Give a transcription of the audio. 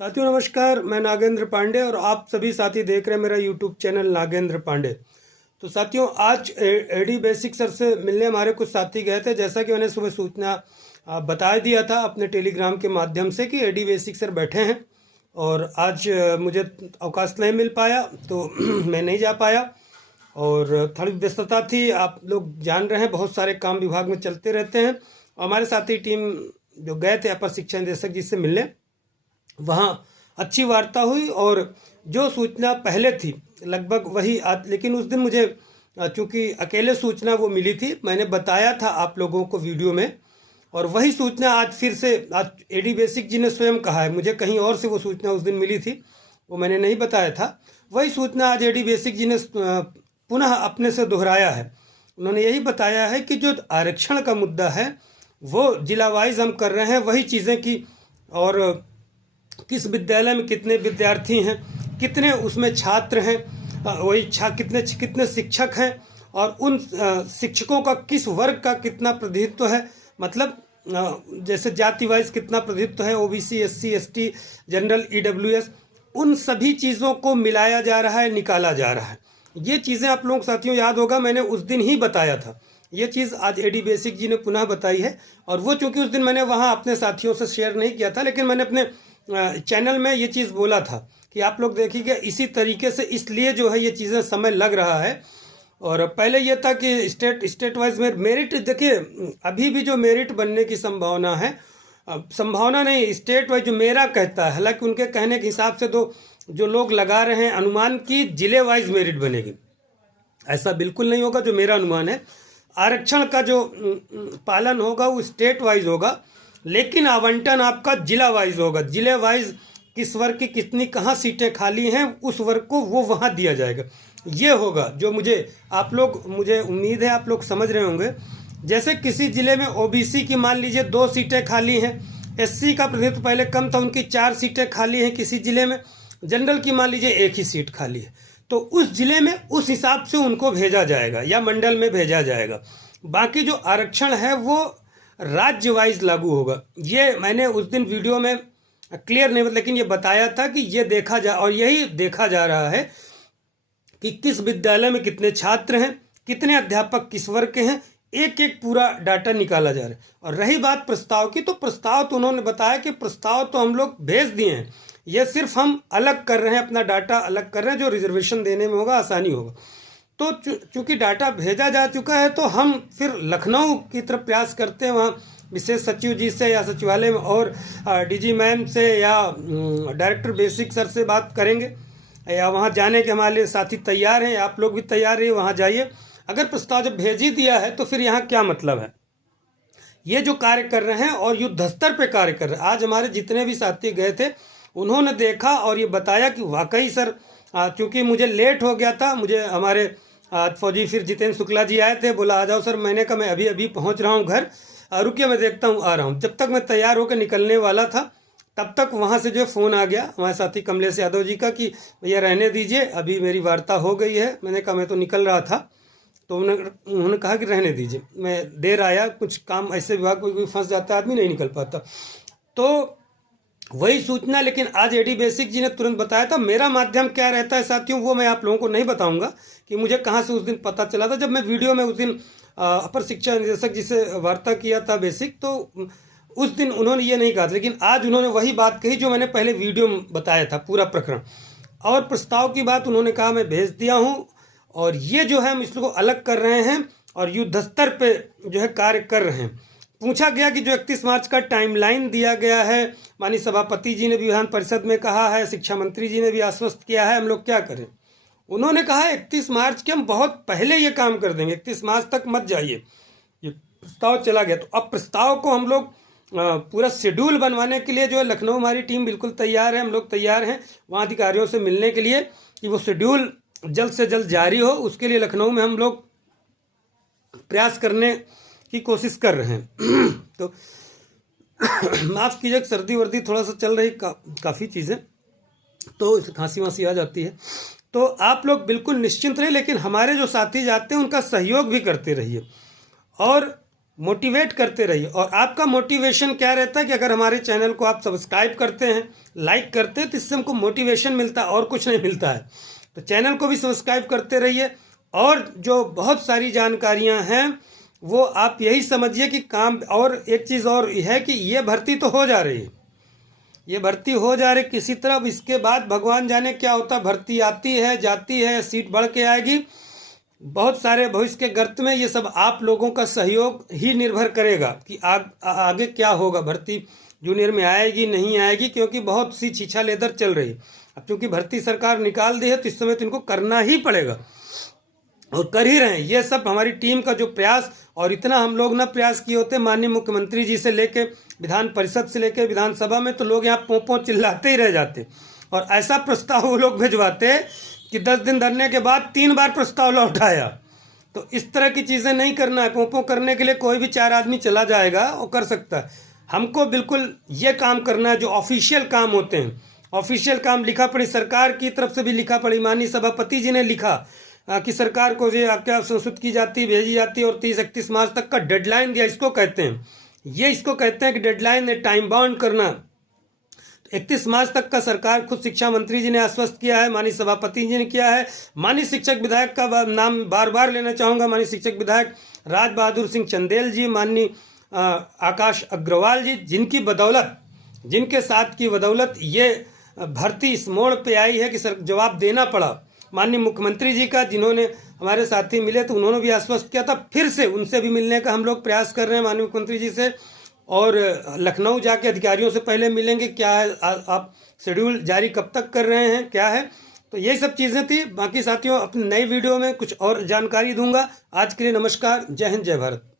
साथियों नमस्कार, मैं नागेंद्र पांडे और आप सभी साथी देख रहे हैं मेरा यूट्यूब चैनल नागेंद्र पांडे। तो साथियों आज एडी बेसिक सर से मिलने हमारे कुछ साथी गए थे। जैसा कि मैंने सुबह सूचना बता दिया था अपने टेलीग्राम के माध्यम से कि एडी बेसिक सर बैठे हैं और आज मुझे अवकाश नहीं मिल पाया तो मैं नहीं जा पाया और थोड़ी व्यस्तता थी। आप लोग जान रहे हैं बहुत सारे काम विभाग में चलते रहते हैं। हमारे साथी टीम जो गए थे अपर शिक्षा निदेशक जी से मिलने, वहाँ अच्छी वार्ता हुई और जो सूचना पहले थी लगभग वही आज, लेकिन उस दिन मुझे चूँकि अकेले सूचना वो मिली थी, मैंने बताया था आप लोगों को वीडियो में, और वही सूचना आज फिर से आज एडी बेसिक जी ने स्वयं कहा है। मुझे कहीं और से वो सूचना उस दिन मिली थी, वो मैंने नहीं बताया था। वही सूचना आज एडी बेसिक जी ने पुनः अपने से दोहराया है। उन्होंने यही बताया है कि जो आरक्षण का मुद्दा है वो जिला वाइज हम कर रहे हैं, वही चीज़ें की, और किस विद्यालय में कितने विद्यार्थी हैं, कितने उसमें छात्र हैं, वही कितने शिक्षक हैं, और उन शिक्षकों का किस वर्ग का कितना प्रतिनिधित्व है, मतलब जैसे जाति वाइज कितना प्रतिनिधित्व है, OBC, SC, ST, general, EWS, उन सभी चीज़ों को मिलाया जा रहा है, निकाला जा रहा है। ये चीज़ें आप लोगों साथियों याद होगा, मैंने उस दिन ही बताया था। ये चीज़ आज एडी बेसिक जी ने पुनः बताई है, और वो चूँकि उस दिन मैंने वहाँ अपने साथियों से शेयर नहीं किया था, लेकिन मैंने अपने चैनल में ये चीज़ बोला था कि आप लोग देखिएगा इसी तरीके से, इसलिए जो है ये चीज़ें समय लग रहा है। और पहले ये था कि स्टेट वाइज में मेरिट, देखिए अभी भी जो मेरिट बनने की संभावना है, संभावना नहीं, स्टेट वाइज जो मेरा कहता है, हालांकि उनके कहने के हिसाब से तो जो लोग लगा रहे हैं अनुमान की जिले वाइज मेरिट बनेगी, ऐसा बिल्कुल नहीं होगा। जो मेरा अनुमान है आरक्षण का जो पालन होगा वो स्टेट वाइज होगा, लेकिन आवंटन आपका जिला वाइज होगा। जिले वाइज किस वर्ग की कितनी कहाँ सीटें खाली हैं उस वर्ग को वो वहाँ दिया जाएगा। ये होगा जो मुझे उम्मीद है आप लोग समझ रहे होंगे। जैसे किसी जिले में ओबीसी की मान लीजिए 2 सीटें खाली हैं, एससी का प्रतिनिधित्व पहले कम था, उनकी 4 सीटें खाली हैं किसी जिले में, जनरल की मान लीजिए 1 ही सीट खाली है, तो उस जिले में उस हिसाब से उनको भेजा जाएगा या मंडल में भेजा जाएगा। बाकी जो आरक्षण है वो राज्य वाइज लागू होगा। ये मैंने उस दिन वीडियो में क्लियर नहीं, लेकिन ये बताया था कि ये देखा जा, और यही देखा जा रहा है कि किस विद्यालय में कितने छात्र हैं, कितने अध्यापक किस वर्ग के हैं, एक एक पूरा डाटा निकाला जा रहा है। और रही बात प्रस्ताव की, तो प्रस्ताव तो उन्होंने बताया कि प्रस्ताव तो हम लोग भेज दिए हैं, ये सिर्फ हम अलग कर रहे हैं, अपना डाटा अलग कर रहे हैं, जो रिजर्वेशन देने में होगा आसानी होगा। तो चूंकि डाटा भेजा जा चुका है तो हम फिर लखनऊ की तरफ प्रयास करते हैं, वहाँ विशेष सचिव जी से या सचिवालय में और डीजी मैम से या डायरेक्टर बेसिक सर से बात करेंगे, या वहाँ जाने के हमारे लिए साथी तैयार हैं, आप लोग भी तैयार रहिए, वहाँ जाइए। अगर प्रस्ताव जब भेज ही दिया है तो फिर यहाँ क्या मतलब है। ये जो कार्य कर रहे हैं और युद्ध स्तर पे कार्य कर रहे हैं, आज हमारे जितने भी साथी गए थे उन्होंने देखा और ये बताया कि वाकई सर, चूँकि मुझे लेट हो गया था, मुझे हमारे फौजी फिर जितेंद्र शुक्ला जी आए थे, बोला आ जाओ सर, मैंने कहा मैं अभी अभी पहुंच रहा हूं घर, रुकिए मैं देखता हूं, आ रहा हूं। जब तक मैं तैयार होकर निकलने वाला था तब तक वहां से जो फ़ोन आ गया हमारे साथी कमलेश यादव जी का कि भैया रहने दीजिए, अभी मेरी वार्ता हो गई है। मैंने कहा मैं तो निकल रहा था, तो उन्होंने कहा कि रहने दीजिए, मैं देर आया, कुछ काम ऐसे विभाग कोई फंस जाता है, आदमी नहीं निकल पाता। तो वही सूचना लेकिन आज एडी बेसिक जी ने तुरंत बताया था। मेरा माध्यम क्या रहता है साथियों, वो मैं आप लोगों को नहीं बताऊंगा कि मुझे कहाँ से उस दिन पता चला था। जब मैं वीडियो में उस दिन अपर शिक्षा निदेशक जी से वार्ता किया था बेसिक, तो उस दिन उन्होंने ये नहीं कहा था, लेकिन आज उन्होंने वही बात कही जो मैंने पहले वीडियो में बताया था, पूरा प्रकरण। और प्रस्ताव की बात उन्होंने कहा मैं भेज दिया हूँ, और ये जो है हम इसको अलग कर रहे हैं और युद्ध स्तर पर जो है कार्य कर रहे हैं। पूछा गया कि जो 31 मार्च का टाइमलाइन दिया गया है, माननीय सभापति जी ने भी विधान परिषद में कहा है, शिक्षा मंत्री जी ने भी आश्वस्त किया है, हम लोग क्या करें। उन्होंने कहा 31 मार्च के हम बहुत पहले ये काम कर देंगे, 31 मार्च तक मत जाइए। ये प्रस्ताव चला गया, तो अब प्रस्ताव को हम लोग पूरा शेड्यूल बनवाने के लिए जो है लखनऊ हमारी टीम बिल्कुल तैयार है, हम लोग तैयार हैं वहाँ अधिकारियों से मिलने के लिए कि वो शेड्यूल जल्द से जल्द जारी हो। उसके लिए लखनऊ में हम लोग प्रयास करने की कोशिश कर रहे हैं। तो माफ़ कीजिए, सर्दी वर्दी थोड़ा सा चल रही, काफ़ी चीज़ें, तो खांसी वांसी आ जाती है। तो आप लोग बिल्कुल निश्चिंत रहिए, लेकिन हमारे जो साथी जाते हैं उनका सहयोग भी करते रहिए। और मोटिवेट करते रहिए। और आपका मोटिवेशन क्या रहता है कि अगर हमारे चैनल को आप सब्सक्राइब करते हैं, लाइक करते हैं, तो इससे हमको मोटिवेशन मिलता है और कुछ नहीं मिलता है। तो चैनल को भी सब्सक्राइब करते रहिए। और जो बहुत सारी जानकारियां हैं वो आप यही समझिए कि काम। और एक चीज़ और है कि ये भर्ती तो हो जा रही है, ये भर्ती हो जा रही किसी तरह। इसके बाद भगवान जाने क्या होता। भर्ती आती है, जाती है, सीट बढ़ के आएगी, बहुत सारे भविष्य के गर्त में। ये सब आप लोगों का सहयोग ही निर्भर करेगा कि आगे क्या होगा। भर्ती जूनियर में आएगी नहीं आएगी, क्योंकि बहुत सी छीछा लेदर चल रही है। अब क्योंकि भर्ती सरकार निकाल दी है तो इस समय तो इनको करना ही पड़ेगा और कर ही रहे हैं। ये सब हमारी टीम का जो प्रयास, और इतना हम लोग ना प्रयास किए होते माननीय मुख्यमंत्री जी से लेके विधान परिषद से लेके विधानसभा में, तो लोग यहाँ पों चिल्लाते ही रह जाते। और ऐसा प्रस्ताव वो लोग भिजवाते कि 10 दिन धरने के बाद 3 बार प्रस्ताव लौट आया। तो इस तरह की चीज़ें नहीं करना है। पों करने के लिए कोई भी 4 आदमी चला जाएगा और कर सकता है। हमको बिल्कुल ये काम करना है जो ऑफिशियल काम होते हैं। ऑफिशियल काम लिखा पड़ी, सरकार की तरफ से भी लिखा पड़ी, माननीय सभापति जी ने लिखा कि सरकार को जो आज्ञा संस्तुत की जाती, भेजी जाती है और 30-31 मार्च तक का डेडलाइन दिया। इसको कहते हैं, ये इसको कहते हैं कि डेडलाइन है, टाइम बाउंड करना। 31 मार्च तक का सरकार खुद शिक्षा मंत्री जी ने आश्वस्त किया है, माननीय सभापति जी ने किया है। माननीय शिक्षक विधायक का नाम बार बार लेना चाहूँगा, माननीय शिक्षक विधायक राज बहादुर सिंह चंदेल जी, माननीय आकाश अग्रवाल जी, जिनकी बदौलत, जिनके साथ की बदौलत ये भर्ती इस मोड़ पे आई है कि सर जवाब देना पड़ा। माननीय मुख्यमंत्री जी का, जिन्होंने हमारे साथी मिले तो उन्होंने भी आश्वस्त किया था। फिर से उनसे भी मिलने का हम लोग प्रयास कर रहे हैं माननीय मुख्यमंत्री जी से। और लखनऊ जाके अधिकारियों से पहले मिलेंगे। क्या है आप शेड्यूल जारी कब तक कर रहे हैं, क्या है। तो यही सब चीज़ें थी। बाकी साथियों अपनी नई वीडियो में कुछ और जानकारी दूंगा। आज के लिए नमस्कार, जय हिंद, जय भारत।